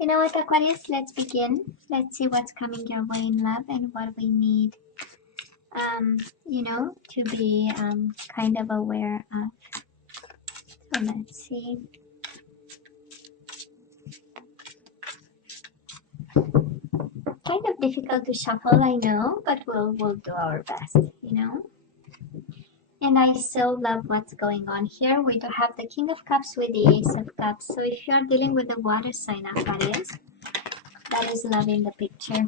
You know what, Aquarius? Let's begin. Let's see what's coming your way in love and what we need, to be kind of aware of. So let's see. Kind of difficult to shuffle, I know, but we'll do our best, And I so love what's going on here. We do have the King of Cups with the Ace of Cups. So if you are dealing with a water sign, Aquarius, that is love in the picture.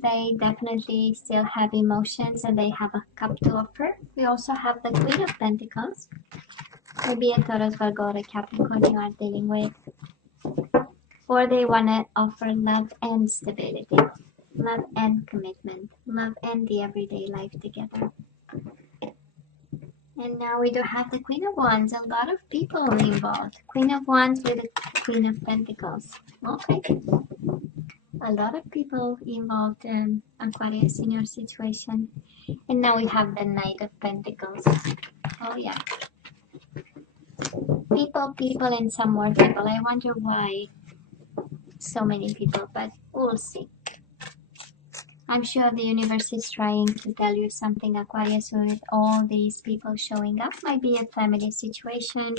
They definitely still have emotions and they have a cup to offer. We also have the Queen of Pentacles. Maybe a Taurus, Virgo, or a Capricorn you are dealing with. Or they want to offer love and stability. Love and commitment. Love and the everyday life together. And now we do have the Queen of Wands. A lot of people involved. Queen of Wands with the Queen of Pentacles. Okay. A lot of people involved, Aquarius, in your situation. And now we have the Knight of Pentacles. Oh yeah. People, and some more people. I wonder why so many people, but we'll see. I'm sure the universe is trying to tell you something, Aquarius, with all these people showing up. Might be a family situation.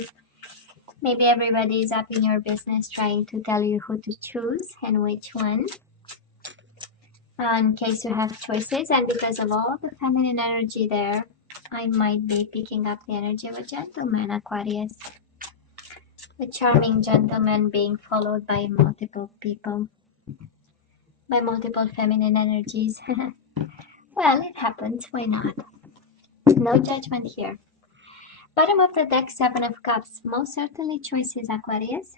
Maybe everybody is up in your business trying to tell you who to choose and which one. In case you have choices, and because of all the feminine energy there, I might be picking up the energy of a gentleman, Aquarius. A charming gentleman being followed by multiple people, by multiple feminine energies. Well, it happens, why not? No judgment here. Bottom of the deck, Seven of Cups. Most certainly choices, Aquarius.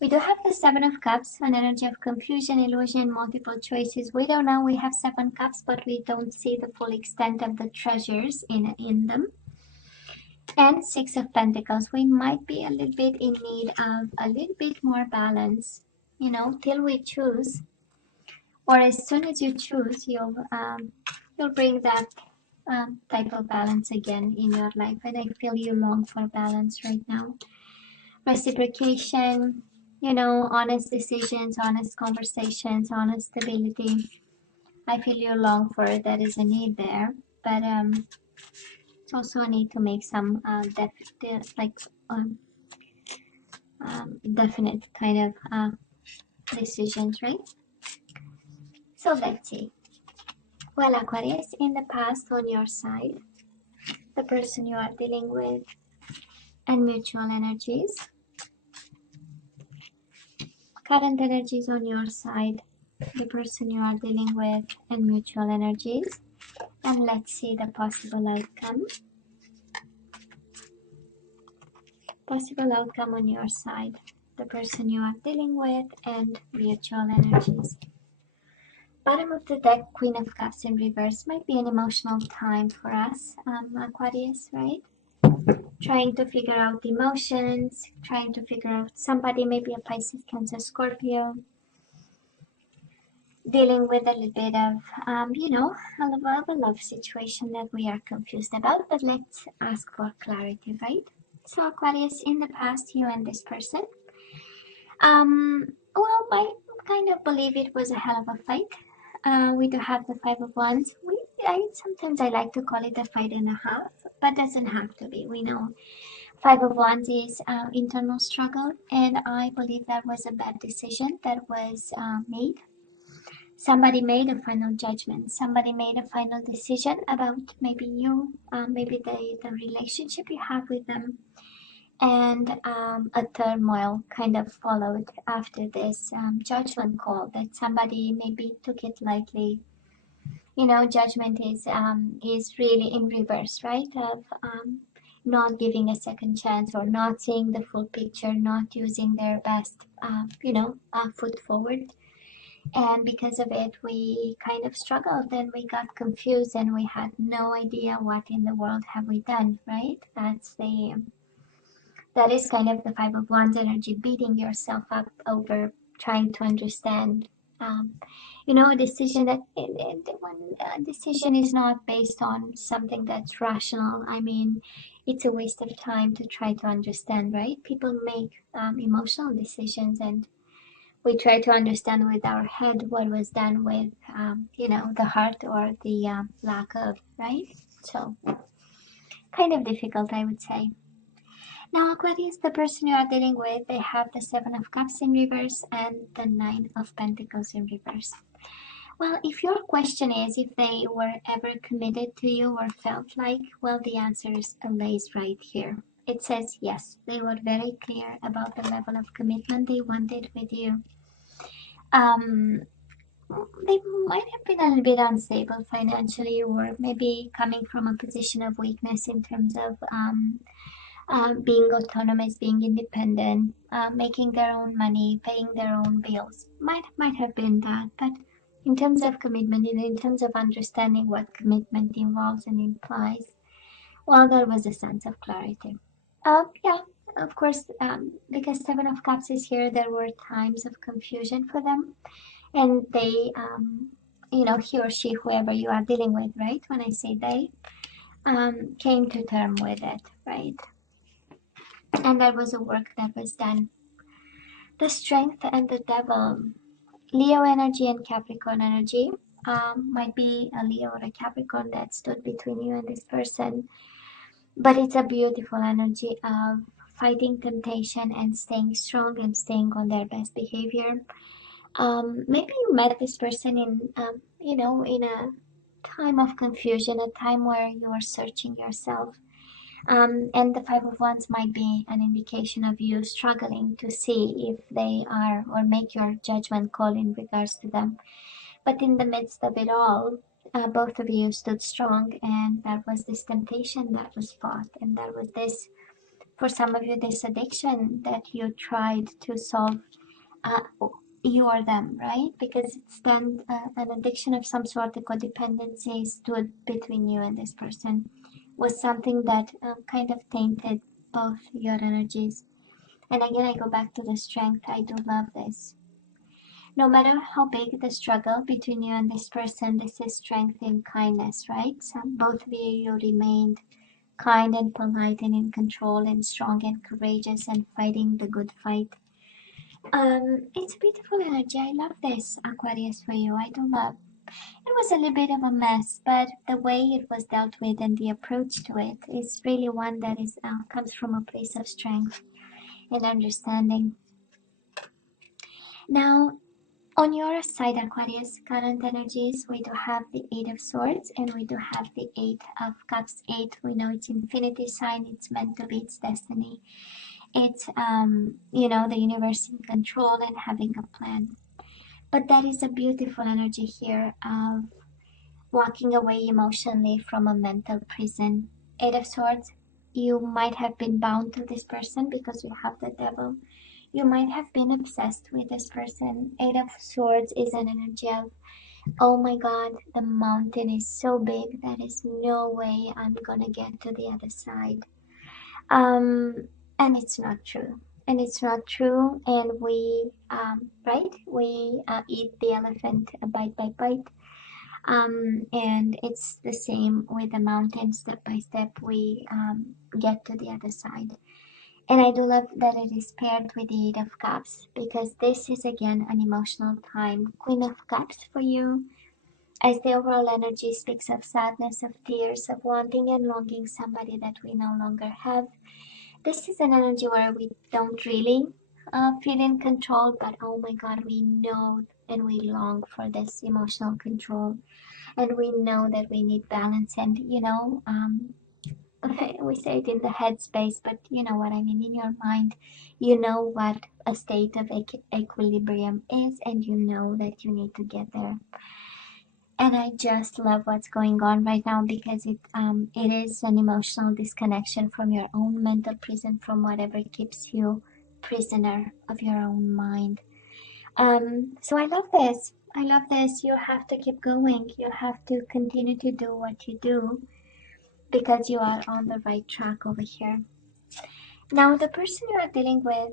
We do have the Seven of Cups, an energy of confusion, illusion, multiple choices. We don't know we have Seven Cups, but we don't see the full extent of the treasures in them. And Six of Pentacles. We might be a little bit in need of a little bit more balance, till we choose. Or as soon as you choose, you'll bring that type of balance again in your life. And I feel you long for balance right now. Reciprocation, honest decisions, honest conversations, honest stability. I feel you long for it. That is a need there. But it's also a need to make some definite kind of decisions, right? So let's see. Well, Aquarius, in the past on your side, the person you are dealing with, and mutual energies. Current energies on your side, the person you are dealing with, and mutual energies. And let's see the possible outcome. Possible outcome on your side, the person you are dealing with, and mutual energies. Bottom of the deck, Queen of Cups in reverse. Might be an emotional time for us, Aquarius, right? Trying to figure out emotions, trying to figure out somebody, maybe a Pisces, Cancer, Scorpio, dealing with a little bit of, a love situation that we are confused about, but let's ask for clarity, right? So Aquarius, in the past, you and this person, well, I kind of believe it was a hell of a fight. We do have the Five of Wands. Sometimes I like to call it a fight and a half, but doesn't have to be. We know Five of Wands is internal struggle, and I believe that was a bad decision that was made. Somebody made a final judgment. Somebody made a final decision about maybe you, maybe the relationship you have with them. And a turmoil kind of followed after this judgment call that somebody maybe took it lightly. Judgment is really in reverse, right? Of not giving a second chance or not seeing the full picture, not using their best, foot forward. And because of it, we kind of struggled and we got confused and we had no idea what in the world have we done, right? That is kind of the Five of Wands energy, beating yourself up over trying to understand, a decision that one decision is not based on something that's rational. I mean, it's a waste of time to try to understand, right? People make emotional decisions, and we try to understand with our head what was done with, you know, the heart or the lack of, right? So, kind of difficult, I would say. Now, Aquarius, the person you are dealing with, they have the Seven of Cups in reverse and the Nine of Pentacles in reverse. Well, if your question is if they were ever committed to you or felt like, well, the answer lays right here. It says yes, they were very clear about the level of commitment they wanted with you. They might have been a little bit unstable financially, or maybe coming from a position of weakness in terms of being autonomous, being independent, making their own money, paying their own bills. Might have been that, but in terms of commitment, in terms of understanding what commitment involves and implies, well, there was a sense of clarity. Yeah, of course, because Seven of Cups is here, there were times of confusion for them, and they, you know, he or she, whoever you are dealing with, right? When I say they, came to term with it, right? And there was a work that was done. The Strength and the Devil, Leo energy and Capricorn energy. Might be a Leo or a Capricorn that stood between you and this person, but it's a beautiful energy of fighting temptation and staying strong and staying on their best behavior. Maybe you met this person in, you know, in a time of confusion, a time where you are searching yourself. And the Five of Wands might be an indication of you struggling to see if they are, or make your judgment call in regards to them. But in the midst of it all, both of you stood strong, and there was this temptation that was fought, and there was this, for some of you, this addiction that you tried to solve, you or them, right? Because it's then an addiction of some sort, a codependency stood between you and this person, was something that kind of tainted both your energies. And again, I go back to the Strength. I do love this. No matter how big the struggle between you and this person, this is strength in kindness, right? So both of you remained kind and polite and in control and strong and courageous and fighting the good fight. It's a beautiful energy. I love this, Aquarius, for you. I do love. It was a little bit of a mess, but the way it was dealt with and the approach to it is really one that is comes from a place of strength and understanding. Now, on your side, Aquarius, current energies, we do have the Eight of Swords and we do have the Eight of Cups. Eight, we know it's infinity sign, it's meant to be, it's destiny. It's, you know, the universe in control and having a plan. But that is a beautiful energy here of walking away emotionally from a mental prison. Eight of Swords, you might have been bound to this person because you have the Devil. You might have been obsessed with this person. Eight of Swords is an energy of, oh my God, the mountain is so big, there is no way I'm gonna get to the other side. And it's not true. And it's not true. And we, right? We eat the elephant bite by bite. And it's the same with the mountain. Step by step, we get to the other side. And I do love that it is paired with the Eight of Cups, because this is again an emotional time. Queen of Cups for you, as the overall energy speaks of sadness, of tears, of wanting and longing somebody that we no longer have. This is an energy where we don't really feel in control, but oh my God, we know and we long for this emotional control. And we know that we need balance, and you know, we say it in the headspace, but you know what I mean, in your mind, you know what a state of equilibrium is, and you know that you need to get there. And I just love what's going on right now, because it is an emotional disconnection from your own mental prison, from whatever keeps you prisoner of your own mind. So I love this. I love this. You have to keep going. You have to continue to do what you do, because you are on the right track over here. Now, the person you are dealing with,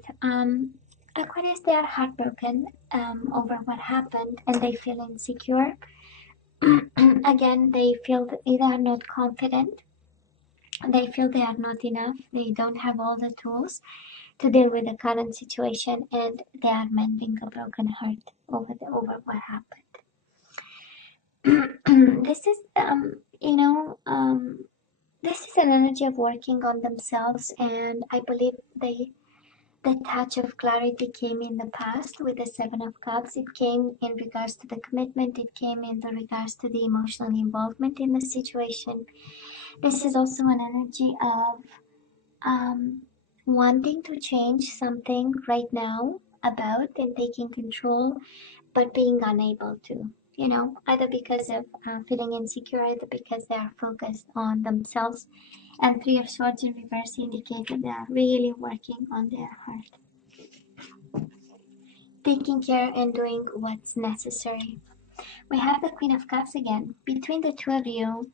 Aquarius, they are heartbroken over what happened, and they feel insecure. Again, they feel that they are not confident They feel they are not enough. They don't have all the tools to deal with the current situation, and they are mending a broken heart over what happened. This is this is an energy of working on themselves, and I believe the touch of clarity came in the past with the Seven of Cups. It came in regards to the commitment. It came in the regards to the emotional involvement in the situation. This is also an energy of wanting to change something right now about and taking control, but being unable to. Either because of feeling insecure, either because they are focused on themselves. And Three of Swords in reverse indicate that they are really working on their heart, taking care and doing what's necessary. We have the Queen of Cups again. Between the two of you,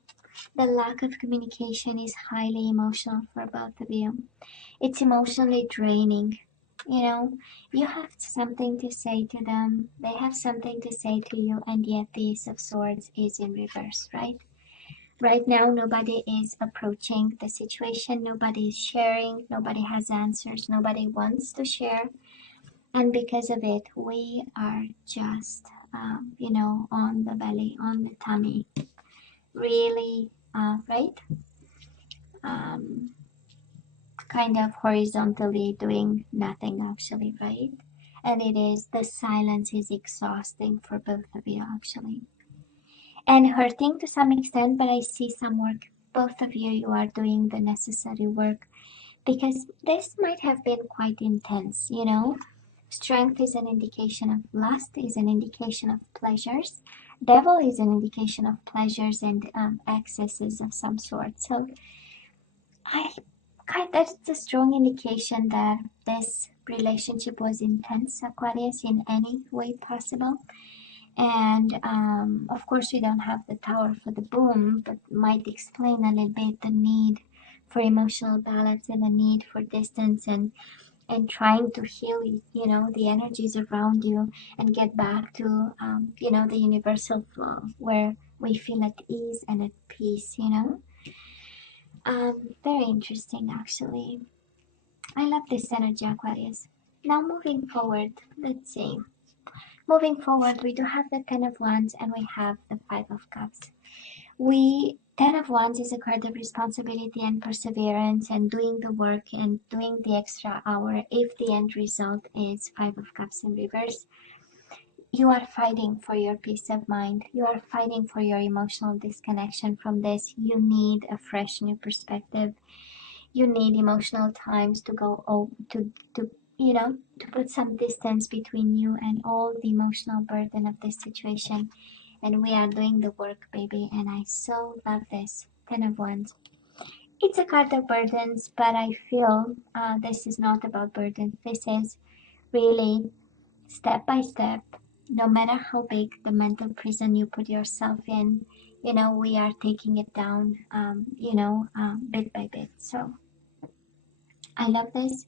the lack of communication is highly emotional for both of you. It's emotionally draining. You have something to say to them, they have something to say to you, and yet the Ace of Swords is in reverse, right? Right now, nobody is approaching the situation, nobody is sharing, nobody has answers, nobody wants to share. And because of it, we are just, on the belly, on the tummy, really, right? Um, Kind of horizontally doing nothing, actually, right? And the silence is exhausting for both of you, actually. And hurting to some extent, but I see some work. Both of you are doing the necessary work because this might have been quite intense. Strength is an indication of lust, is an indication of pleasures. Devil is an indication of pleasures and excesses of some sort. So that's a strong indication that this relationship was intense, Aquarius, in any way possible. And of course, we don't have the Tower for the boom, but might explain a little bit the need for emotional balance and the need for distance and trying to heal, the energies around you and get back to, the universal flow where we feel at ease and at peace. Very interesting, actually. I love this energy, Aquarius. Now, moving forward, let's see. Moving forward, we do have the Ten of Wands and we have the Five of Cups. Ten of Wands is a card of responsibility and perseverance and doing the work and doing the extra hour if the end result is Five of Cups in reverse. You are fighting for your peace of mind. You are fighting for your emotional disconnection from this. You need a fresh new perspective. You need emotional times to go to put some distance between you and all the emotional burden of this situation. And we are doing the work, baby, and I so love this. Ten of Wands. It's a card of burdens, but I feel this is not about burdens. This is really step by step. No matter how big the mental prison you put yourself in, we are taking it down, bit by bit. So I love this.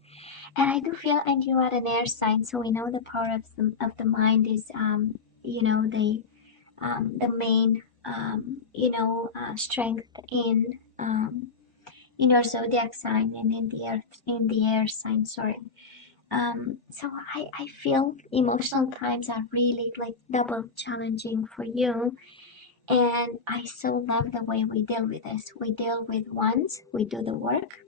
And I do feel, and you are an air sign, so we know the power of the mind is, the main, strength in your zodiac sign and in the air sign. Sorry. So I feel emotional times are really like double challenging for you. And I so love the way we deal with this. We deal with ones, we do the work,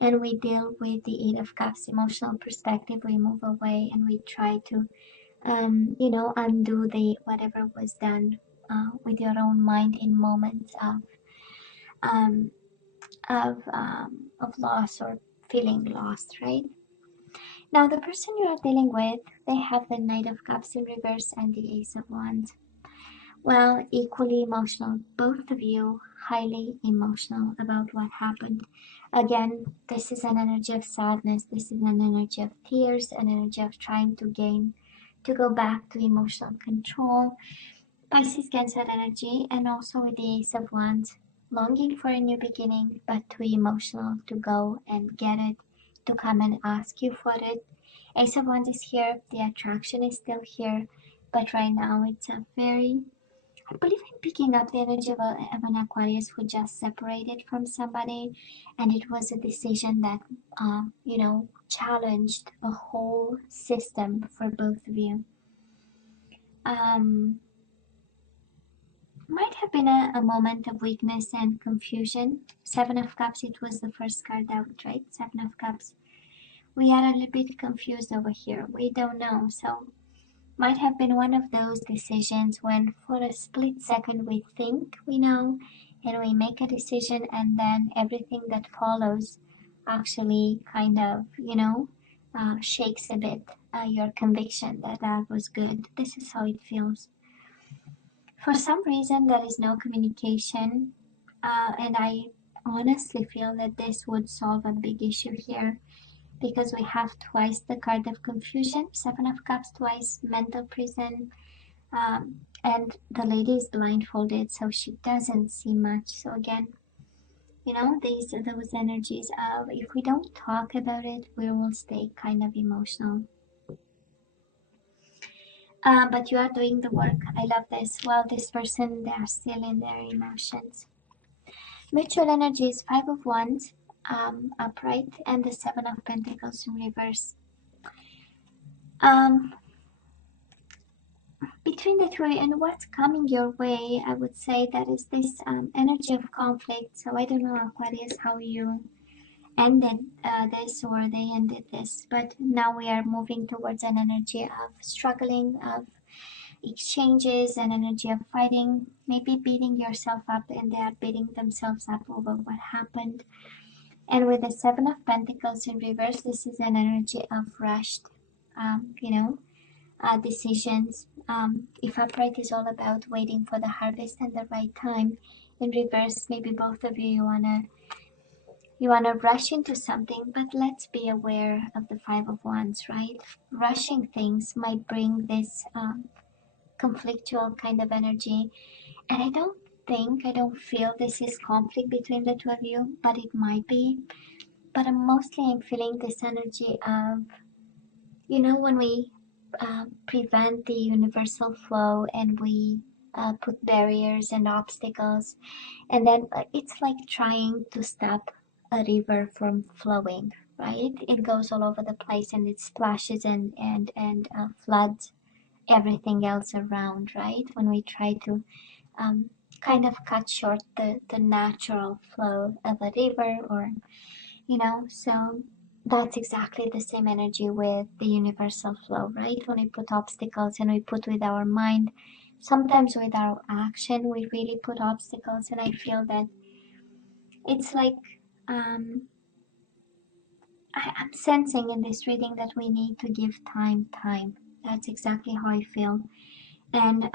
and we deal with the Eight of Cups emotional perspective. We move away and we try to undo the whatever was done with your own mind in moments um, of loss or feeling lost, right? Now the person you are dealing with, they have the Knight of Cups in reverse and the Ace of Wands. Well, equally emotional, both of you highly emotional about what happened. Again, this is an energy of sadness, this is an energy of tears, an energy of trying to go back to emotional control. Pisces Cancer energy, and also with the Ace of Wands, longing for a new beginning, but too emotional to go and get it, to come and ask you for it. Ace of Wands is here, the attraction is still here, but right now it's a very I believe I'm picking up the energy of an Aquarius who just separated from somebody, and it was a decision that, you know, challenged a whole system for both of you. Might have been a moment of weakness and confusion. Seven of Cups, it was the first card out, right? Seven of Cups. We are a little bit confused over here. We don't know. So might have been one of those decisions when for a split second we think we know and we make a decision, and then everything that follows actually kind of, you know, shakes a bit your conviction that that was good. This is how it feels. For some reason, there is no communication, and I honestly feel that this would solve a big issue here because we have twice the card of confusion, Seven of Cups, twice mental prison, and the lady is blindfolded, so she doesn't see much. So again, you know, those energies of if we don't talk about it, we will stay kind of emotional. But you are doing the work. I love this. Well, this person, they are still in their emotions. Mutual energy is Five of Wands, upright, and the Seven of Pentacles in reverse. Between the three and what's coming your way, I would say that is this energy of conflict. So I don't know, Aquarius, how you ended this or they ended this, but now we are moving towards an energy of struggling, of exchanges, an energy of fighting, maybe beating yourself up, and they are beating themselves up over what happened. And with the Seven of Pentacles in reverse, this is an energy of rushed, you know, decisions. If upright is all about waiting for the harvest and the right time, in reverse, maybe both of you wanna rush into something, but let's be aware of the Five of Wands, right? Rushing things might bring this conflictual kind of energy, and I don't feel this is conflict between the two of you, but it might be. But I'm feeling this energy of, you know, when we prevent the universal flow and we put barriers and obstacles, and then it's like trying to stop a river from flowing, right? It goes all over the place and it splashes and floods everything else around, right? When we try to kind of cut short the natural flow of a river, or, you know, so that's exactly the same energy with the universal flow, right? When we put obstacles and we put with our mind, sometimes with our action, we really put obstacles, and I feel that it's like I'm sensing in this reading that we need to give time. That's exactly how I feel. And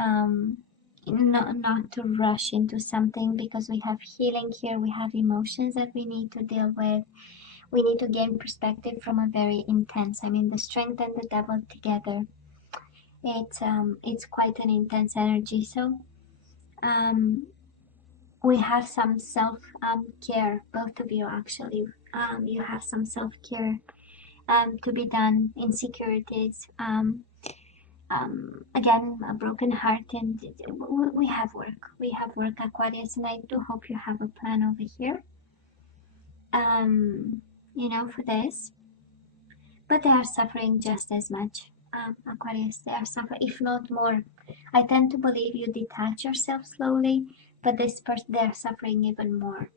not to rush into something, because we have healing here, we have emotions that we need to deal with. We need to gain perspective from a very intense, I mean, the strength and the devil together, it's quite an intense energy. So we have some self care, both of you actually. You have some self care to be done. Insecurities, again, a broken heart, and we have work. We have work, Aquarius, and I do hope you have a plan over here. You know, for this, but they are suffering just as much. Aquarius, they are suffering, if not more. I tend to believe you detach yourself slowly, but this person, they are suffering even more.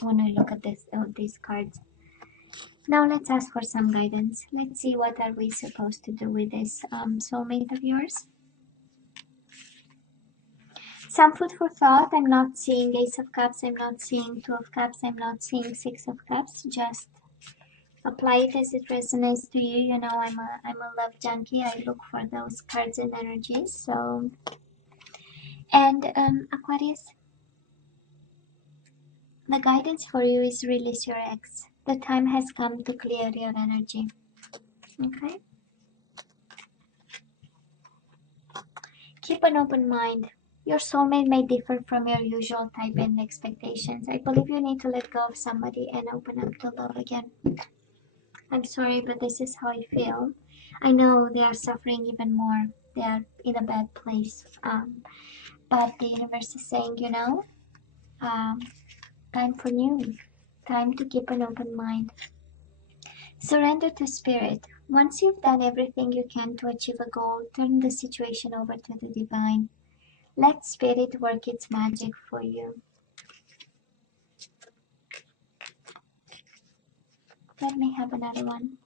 When I look at these cards. Now let's ask for some guidance. Let's see, what are we supposed to do with this soulmate of yours? Some food for thought. I'm not seeing Ace of Cups. I'm not seeing Two of Cups. I'm not seeing Six of Cups. Just apply it as it resonates to you. You know, I'm a love junkie. I look for those cards and energies. So, and Aquarius, the guidance for you is release your ex. The time has come to clear your energy. Okay? Keep an open mind. Your soulmate may differ from your usual type and expectations. I believe you need to let go of somebody and open up to love again. I'm sorry, but this is how I feel. I know they are suffering even more. They are in a bad place. But the universe is saying, um, time for new, time to keep an open mind. Surrender to spirit. Once you've done everything you can to achieve a goal, turn the situation over to the divine. Let spirit work its magic for you. Let me have another one.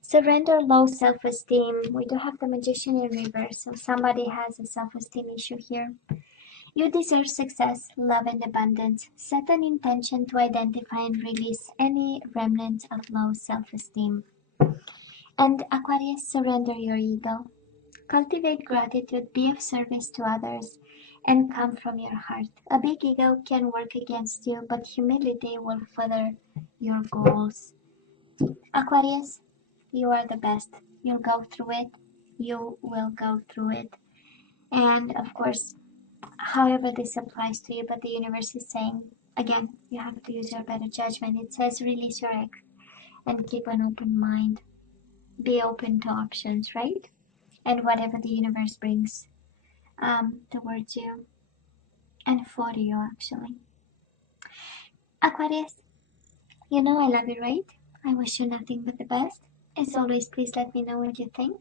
Surrender low self-esteem. We do have the Magician in reverse, so somebody has a self-esteem issue here. You deserve success, love, and abundance. Set an intention to identify and release any remnants of low self-esteem. And Aquarius, surrender your ego. Cultivate gratitude, be of service to others, and come from your heart. A big ego can work against you, but humility will further your goals. Aquarius, you are the best. You'll go through it. You will go through it. And of course, however this applies to you, but the universe is saying, again, you have to use your better judgment. It says release your ex and keep an open mind. Be open to options, right? And whatever the universe brings towards you and for you, actually. Aquarius, you know I love you, right? I wish you nothing but the best. As always, please let me know what you think.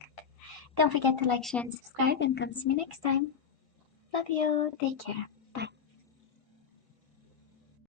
Don't forget to like, share, and subscribe, and come see me next time. Love you. Take care.